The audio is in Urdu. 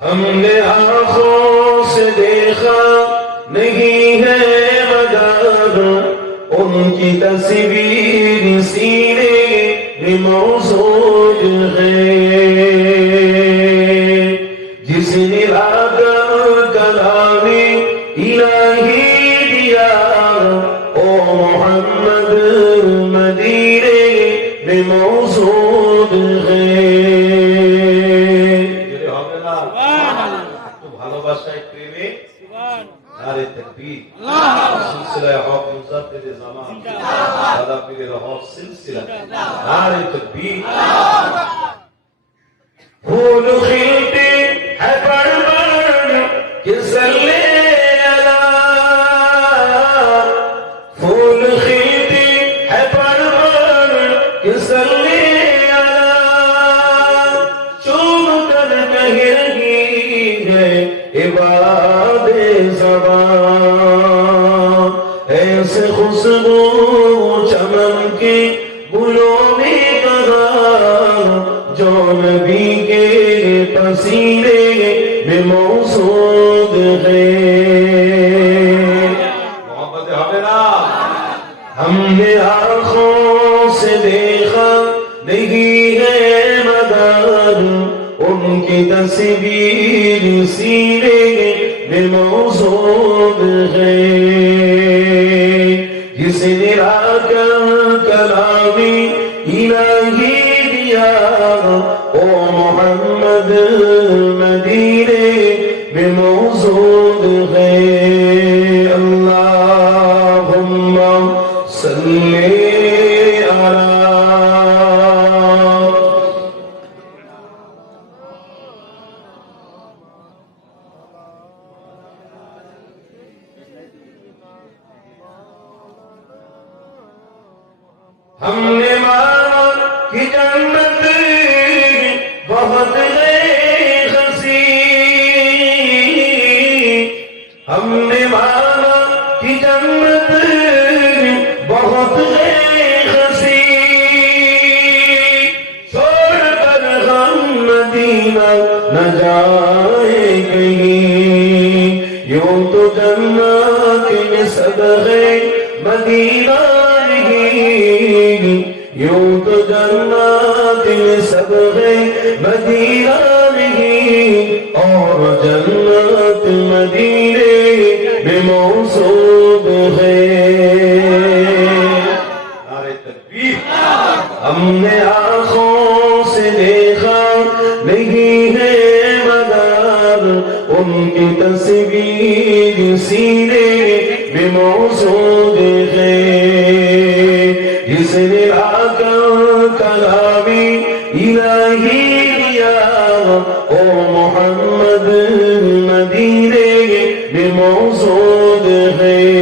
ہم نے آنکھوں سے دیکھا نہیں ہے مگر ان کی تصویر سینے میں موجود ہے، جس نے لا کر کلام الہی دیا او محمد مدینے میں موجود ہے۔ ভালোবাসায় প্রেমে নারে তাকবীর, সিলসিলা হক মুজাদ্দিদ জামান দাদা পীরের হক সিলসিলা নারে তাকবীর। پھول کھلتے ہیں بڑھ بڑھ کہ صلی اللہ، پھول کھلتے ہیں بڑھ بڑھ کہ صلی اللہ، چوم کر کہہ رہی ہے عباد زبان، ایسے خوشبو چمن کے گلوں میں کہا جو نبی کے پسینے میں موجود ہے۔ محبت ہے نا، ہم نے آنکھوں سے دیکھا نہیں ہے مگر ان کی تصویر سینے میں موجود ہے، جس نے لا کر کلام الہی دیا او محمد مدینے میں موجود ہے۔ اللہم صلی علی ہم نے مانا کہ جنت بہت ہے حسین، ہم نے مانا کہ جنت بہت ہے حسین، چھوڑ کر ہم مدینہ نہ جائیں کہیں، یوں تو جنت میں صدقے مدینہ یوں تو جنت میں صدقے مدینہ نہیں، اور جنت مدینے میں موجود ہے۔ نعرہ تکبیر۔ ہم نے آنکھوں سے دیکھا نہیں ہے مگر ان کی تصویر سینے میں موجود ہے، جس نے لا کر کلام الہی دیا او محمد مدینے میں موجود ہے۔